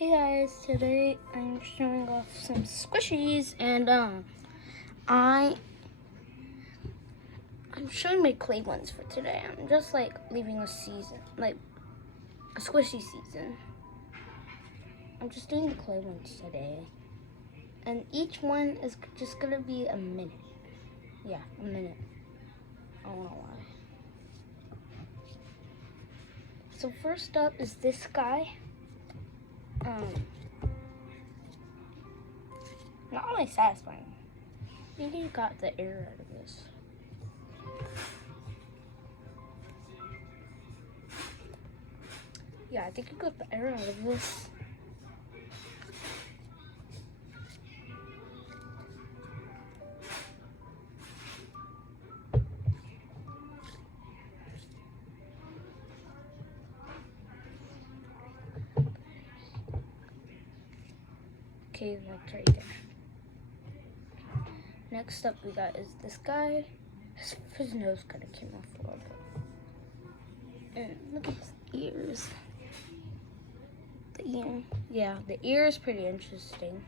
Hey guys, today I'm showing off some squishies and I'm showing my clay ones for today. I'm just like leaving a season, like a squishy season. I'm just doing the clay ones today. And each one is just gonna be a minute. Yeah, a minute. I don't know why. So first up is this guy. Not only satisfying. I think he got the air out of this. Yeah, I think he got the air out of this. Okay, that's right there. Next up we got is this guy. His nose kind of came off a little bit. And look at his ears. The ear, yeah, the ear is pretty interesting.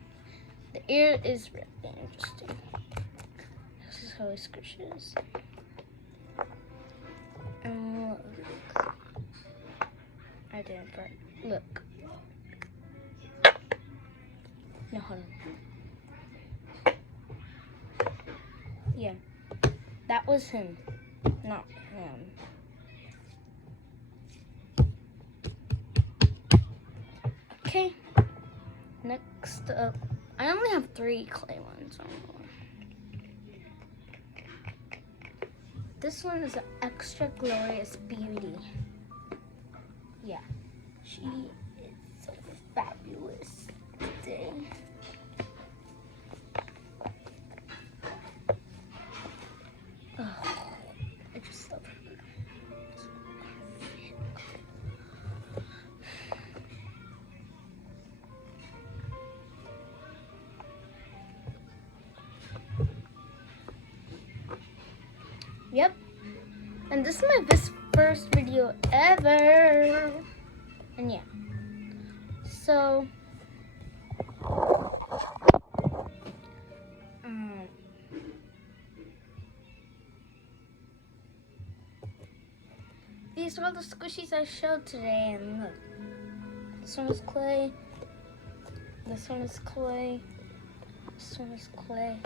The ear is really interesting. This is how he squishes. And look. I didn't, but look. No, hold on. Yeah, that was him, not him. Okay, next up, I only have 3 clay ones. This one is an Extra Glorious Beauty. Yeah, she is so fabulous today. Oh, I just love her. Yep. And this is my first video ever. And yeah. So these are all the squishies I showed today, and look. This one is clay. This one is clay. This one is clay.